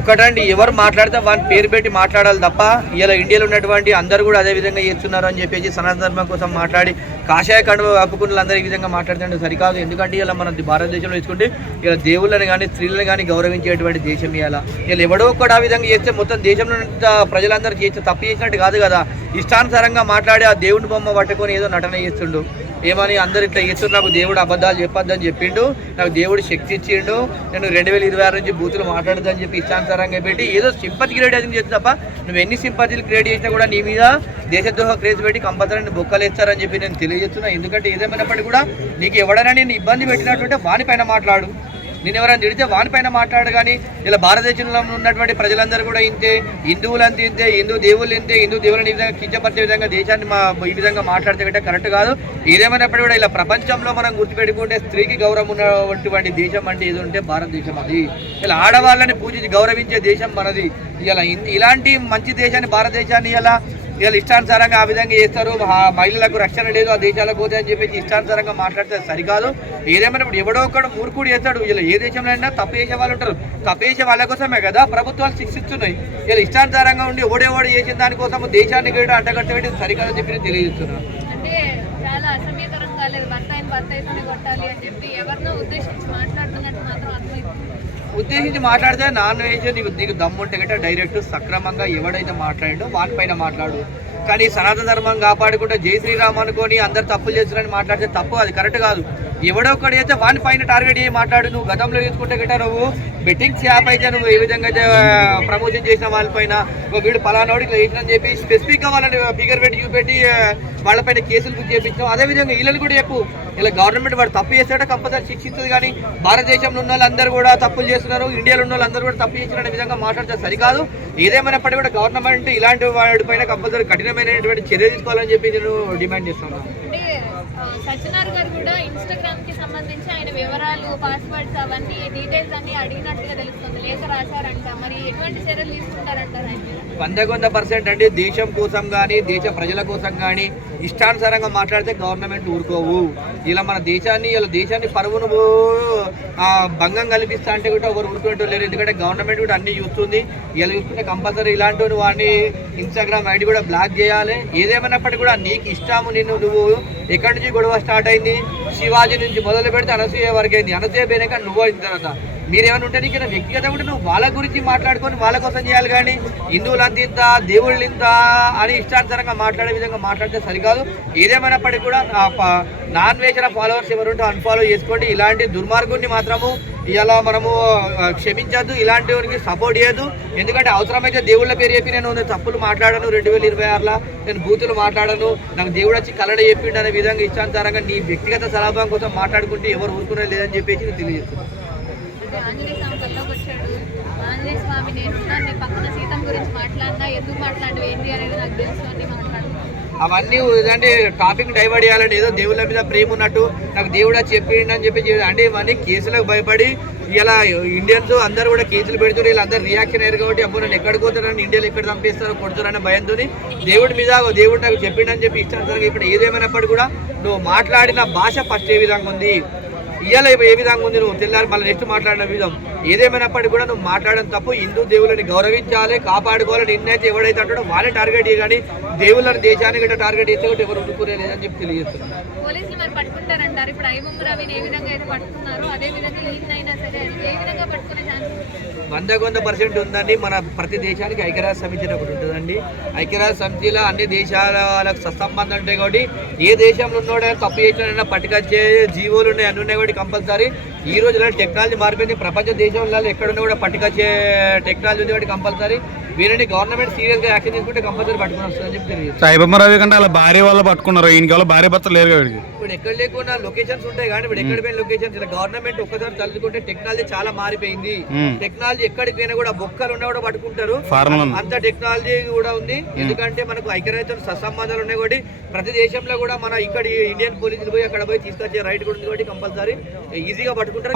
ఒకటండి, ఎవరు మాట్లాడితే వాని పేరు పెట్టి మాట్లాడాలి తప్ప ఇలా ఇండియాలో ఉన్నటువంటి అందరూ కూడా అదే విధంగా చేస్తున్నారు అని చెప్పేసి సనాతన ధర్మం కోసం మాట్లాడి కాషాయ కండువ కప్పుకున్న అందరూ ఈ విధంగా మాట్లాడుతుంటే సరికాదు. ఎందుకంటే ఇలా మన భారతదేశంలో తీసుకుంటే ఇలా దేవుళ్ళని కానీ స్త్రీలను కానీ గౌరవించేటువంటి దేశం ఇలా ఎవడో ఒకటి ఆ విధంగా చేస్తే మొత్తం దేశంలో ప్రజలందరూ చేస్తే తప్పు చేసినట్టు కాదు కదా. ఇష్టానుసారంగా మాట్లాడి ఆ దేవుడి బొమ్మ పట్టుకొని ఏదో నటన చేస్తుండు. ఏమని అందరు ఇట్లా చేస్తున్నారు, నాకు దేవుడు అబద్ధాలు చెప్పొద్దని చెప్పిండు, నాకు దేవుడు శక్తి ఇచ్చిండు, నేను 2026 నుంచి బూతులు మాట్లాడదని చెప్పి ఇష్టానుసారంగా పెట్టి ఏదో సింపతి క్రియేట్ అయితే చేస్తుంది తప్ప నువ్వు ఎన్ని సింపతిలు క్రియేట్ చేసినా కూడా నీ మీద దేశద్రోహ క్రేజ్ పెట్టి కంపల్సరీ బొక్కలు ఇస్తారని చెప్పి నేను తెలియజేస్తున్నా. ఎందుకంటే ఏదేమైనప్పటికీ కూడా నీకు ఎవడైనా నేను ఇబ్బంది పెట్టినట్టుంటే వానిపైన మాట్లాడు, నేను ఎవరైనా తిడితే వానిపైన మాట్లాడు. కానీ ఇలా భారతదేశంలో ఉన్నటువంటి ప్రజలందరూ కూడా ఇంతే, హిందువులంతా ఇంతే, హిందూ దేవుళ్ళు ఇంతే, హిందూ దేవుళ్ళని ఈ విధంగా కించపరిచే విధంగా దేశాన్ని ఈ విధంగా మాట్లాడితే కంటే కరెక్ట్ కాదు. ఏదేమైనప్పటికీ కూడా ఇలా ప్రపంచంలో మనం గుర్తుపెట్టుకుంటే స్త్రీకి గౌరవం ఉన్నటువంటి దేశం అంటే ఏదో ఉంటే భారతదేశం. అది ఇలా ఆడవాళ్ళని పూజించి గౌరవించే దేశం మనది. ఇలా ఇలాంటి మంచి దేశాన్ని భారతదేశాన్ని ఇలా ఇష్టానుసారంగా ఆ విధంగా చేస్తారు. మహిళలకు రక్షణ లేదు ఆ దేశాలకు పోతే అని చెప్పేసి ఇష్టానుసారంగా మాట్లాడితే సరికాదు. ఏదేమైనా ఎవడో ఒకడు మూర్ఖుడు చేస్తాడు. ఇలా ఏ దేశంలో అయినా తప్పు చేసే వాళ్ళు ఉంటారు. తప్పు చేసే వాళ్ళ కోసమే కదా ప్రభుత్వాలు శిక్షిస్తున్నాయి. ఇలా ఇష్టానుసారంగా ఉండి ఎవడెవడు చేసిన దానికోసం దేశాన్ని కూడా అడ్డగట్టబెట్టి సరికాదని చెప్పి నేను తెలియజేస్తున్నాను. అంటే చాలా అసమీకరంగా లేదు, భర్త అయితేనే కొట్టాలి అని చెప్పి ఎవరినో ఉద్దేశించి మాట్లాడుతున్నట్టు మాత్రం అర్థమైంది. ఉద్దేశించి మాట్లాడితే నాన్ వెజ్ నీకు దమ్ముంటే గట్ట డైరెక్ట్ సక్రమంగా ఎవడైతే మాట్లాడిండో వానిపైన మాట్లాడు. కానీ సనాతన ధర్మం కాపాడుకుంటే జై శ్రీరామ్ అనుకొని అందరు తప్పులు చేస్తున్నారని మాట్లాడితే తప్పు, అది కరెక్ట్ కాదు. ఎవడో ఒకటి అయితే వాని పైన టార్గెట్ చేసి మాట్లాడు. నువ్వు గతంలో తీసుకుంటే గట్ట నువ్వు బెట్టింగ్స్ యాప్ అయితే నువ్వు ఏ విధంగా అయితే ప్రమోషన్ చేసిన వాళ్ళపైన వీడు పలానాడు ఇట్లా చేసినని చెప్పి స్పెసిఫిక్గా వాళ్ళని ఫిగర్ పెట్టి చూపెట్టి వాళ్ళపైన కేసులు బుక్ చేయించాం. అదేవిధంగా వీళ్ళని కూడా చెప్పు, ఇలా గవర్నమెంట్ వాడు తప్పు చేస్తాడో కంపల్సరీ శిక్షిస్తుంది. కానీ భారతదేశంలో ఉన్న వాళ్ళందరూ కూడా తప్పులు చేస్తున్నారు, ఇండియాలో ఉన్న వాళ్ళందరూ కూడా తప్పు చేస్తున్న విధంగా మాట్లాడితే సరికాదు. ఏదేమైనప్పటికీ కూడా గవర్నమెంట్ ఇలాంటి వాడిపైన కంపల్సరీ కఠినమైనటువంటి చర్య తీసుకోవాలని చెప్పి నేను డిమాండ్ చేస్తున్నాను. సత్యనారాయణ గారు కూడా ఇన్స్టాగ్రామ్ కి సంబంధించి ఆయన వివరాలు, పాస్వర్డ్స్ అవన్నీ డీటెయిల్స్ అన్ని అడిగినట్టుగా తెలుస్తుంది, లేఖ రాశారంట. మరి ఎటువంటి చర్యలు తీసుకుంటారంటారు? 100% అండి. దేశం కోసం కానీ దేశ ప్రజల కోసం కానీ ఇష్టానుసారంగా మాట్లాడితే గవర్నమెంట్ ఊరుకోవు. ఇలా మన దేశాన్ని పరువును భంగం కల్పిస్తా అంటే కూడా ఒకరు ఊరుకుంటూ లేరు. ఎందుకంటే గవర్నమెంట్ కూడా అన్ని చూస్తుంది. ఇలా చూస్తుంటే కంపల్సరీ ఇలాంటి వాడిని ఇన్స్టాగ్రామ్ ఐడి కూడా బ్లాక్ చేయాలి. ఏదేమైనప్పటికీ కూడా నీకు ఇష్టము, నువ్వు ఎక్కడి నుంచి గొడవ స్టార్ట్ అయింది, శివాజీ నుంచి మొదలు పెడితే అనసూయ వరకు అయింది. అనసూయ పోయినాక నువ్వు అయిన తర్వాత మీరేమైనా ఉంటే నీకు వ్యక్తిగతంగా ఉంటే నువ్వు వాళ్ళ గురించి మాట్లాడుకొని వాళ్ళ కోసం చేయాలి. కానీ హిందువులంత ఇంత, దేవుళ్ళు ఇంత అని ఇష్టానుసారంగా మాట్లాడే విధంగా మాట్లాడితే సరికాదు. ఏదేమైనప్పటికీ కూడా నాన్ వేసిన ఫాలోవర్స్ ఎవరుంటే అన్ఫాలో చేసుకోండి. ఇలాంటి దుర్మార్గుడిని మాత్రము ఇలా మనము క్షమించద్దు, ఇలాంటి వారికి సపోర్ట్ చేయొద్దు. ఎందుకంటే అవసరమైతే దేవుళ్ళ పేరు చెప్పి నేను తప్పులు మాట్లాడాను, 2026లో నేను బూతులు మాట్లాడాను, నాకు దేవుడు వచ్చి కలడ చెప్పిండు అనే విధంగా ఇష్టానుసారంగా నీ వ్యక్తిగత సలాభం కోసం మాట్లాడుకుంటే ఎవరు ఊరుకునే లేదని చెప్పేసి నేను తెలియజేస్తున్నాను. ఆంజనేయ స్వామి కల్లోకి వచ్చాడు, ఆంజనేయ స్వామి నేను పక్కన సీతమ్మ గురించి మాట్లాడినా, ఎందుకు మాట్లాడవు ఏంటి అనేది నాకు తెలుసు అని మాట్లాడుతున్నాను. అవన్నీ అంటే టాపిక్ డైవర్ట్ చేయాలని ఏదో దేవుళ్ళ మీద ప్రేమ ఉన్నట్టు నాకు దేవుడు చెప్పిండు అని చెప్పి అంటే ఇవన్నీ కేసులకు భయపడి ఇలా ఇండియన్స్ అందరూ కూడా కేసులు పెడుతున్నారు. వీళ్ళందరూ రియాక్షన్ అయ్యారు కాబట్టి అప్పుడు నన్ను ఎక్కడికి పోతారని, ఇండియాలో ఎక్కడ చంపేస్తారో కొడుతారనే భయంతో దేవుడు నాకు చెప్పిండని చెప్పి ఇష్టానుసారంగా ఇప్పుడు ఏదేమైనప్పటికీ కూడా నువ్వు మాట్లాడిన భాష ఫస్ట్ ఏ విధంగా ఉంది, ఇవాళ ఏ విధంగా ఉంది, నువ్వు తెల్లారి మళ్ళీ నెక్స్ట్ మాట్లాడిన విధం ఏదేమైనప్పటికీ కూడా నువ్వు మాట్లాడడం తప్పు. హిందూ దేవుళ్ళని గౌరవించాలి, కాపాడుకోవాలి. నిన్నైతే ఎవడైతే అంటాడో వాళ్ళే టార్గెట్ చేయ, కానీ దేవుళ్ళని దేశాన్ని గట్రా టార్గెట్ చేస్తే కూడా ఎవరు ఉండుకునే లేదని చెప్పి తెలియజేస్తున్నారు. పోలీసులు మరి పట్టుకుంటారంటారు. ఇప్పుడు ఐబొమ్మ రవిని ఏ విధంగా అయితే పట్టుకున్నారో అదే విధంగా ఈయనైనా సరే ఏ విధంగా పట్టుకునే ఛాన్స్ 100% ఉందండి. మన ప్రతి దేశానికి ఐక్యరాజ్య సమితి ఒకటి ఉంటుందండి. ఐక్యరాజ్య సమితిలో అన్ని దేశాల వాళ్ళకి సత్సంబంధం ఉంటాయి కాబట్టి ఏ దేశంలో ఉన్నోడైనా తప్పు చేసినా పట్టుకొచ్చే జీవోలు ఉన్నాయి, అన్నీ ఉన్నాయి కాబట్టి కంపల్సరీ ఈ రోజుల్లో టెక్నాలజీ మారిపోయింది. ప్రపంచ దేశంలో ఎక్కడున్నా కూడా పట్టుకొచ్చే టెక్నాలజీ ఉంది కాబట్టి కంపల్సరీ వీళ్ళని గవర్నమెంట్ సీరియస్గా యాక్షన్ తీసుకుంటే కంపల్సరీ పట్టుకుని వస్తుందని చెప్పి తెలియదు. ఐబొమ్మ రవి కంటే అలా భార్య వాళ్ళు పట్టుకున్నారు, ఈయనకి వాళ్ళ భార్య భర్త లేరు. ఇప్పుడు ఎక్కడ లేకుండా లొకేషన్స్ ఉంటాయి కానీ ఇప్పుడు ఎక్కడ పోయిన లొకేషన్స్ ఇలా గవర్నమెంట్ ఒక్కసారి తలుచుకుంటే టెక్నాలజీ చాలా మారిపోయింది. టెక్నాలజీ ఎక్కడికి పోయినా కూడా బొక్కలు ఉన్నా కూడా పట్టుకుంటారు, అంత టెక్నాలజీ కూడా ఉంది. ఎందుకంటే మనకు ఐక్యరాజ్య సత్సంబంధాలు ఉన్నాయి కాబట్టి ప్రతి దేశంలో కూడా మన ఇక్కడ ఇండియన్ పోలీసులు పోయి అక్కడ పోయి తీసుకొచ్చే రైట్ కూడా ఉంది కాబట్టి కంపల్సరీ ఈజీగా పట్టుకుంటారు.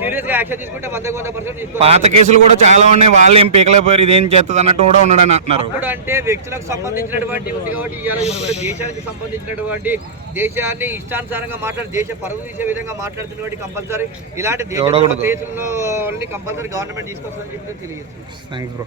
సీరియస్ గా యాక్షన్ తీసుకుంటే 100% పాత కేసులు కూడా చాలా ఉన్నాయి, వాళ్ళు ఏం పీకలేకపోయారు, ఇదేం చేస్తుంది అన్నట్టు కూడా ఉన్నాడని అంటున్నారు. ఇప్పుడు అంటే వ్యక్తులకు సంబంధించినటువంటి ఉంది కాబట్టి ఇవాళ దేశానికి సంబంధించినటువంటి దేశాన్ని ఇష్టానుసారంగా మాట్లాడి దేశ పరువు తీసే విధంగా మాట్లాడుతున్నటువంటి కంపల్సరీ ఇలాంటి దేశంలో చర్యల్ని కంపల్సరీ గవర్నమెంట్ తీసుకొస్తుందని చెప్పి తెలియజేస్తుంది. Thanks bro.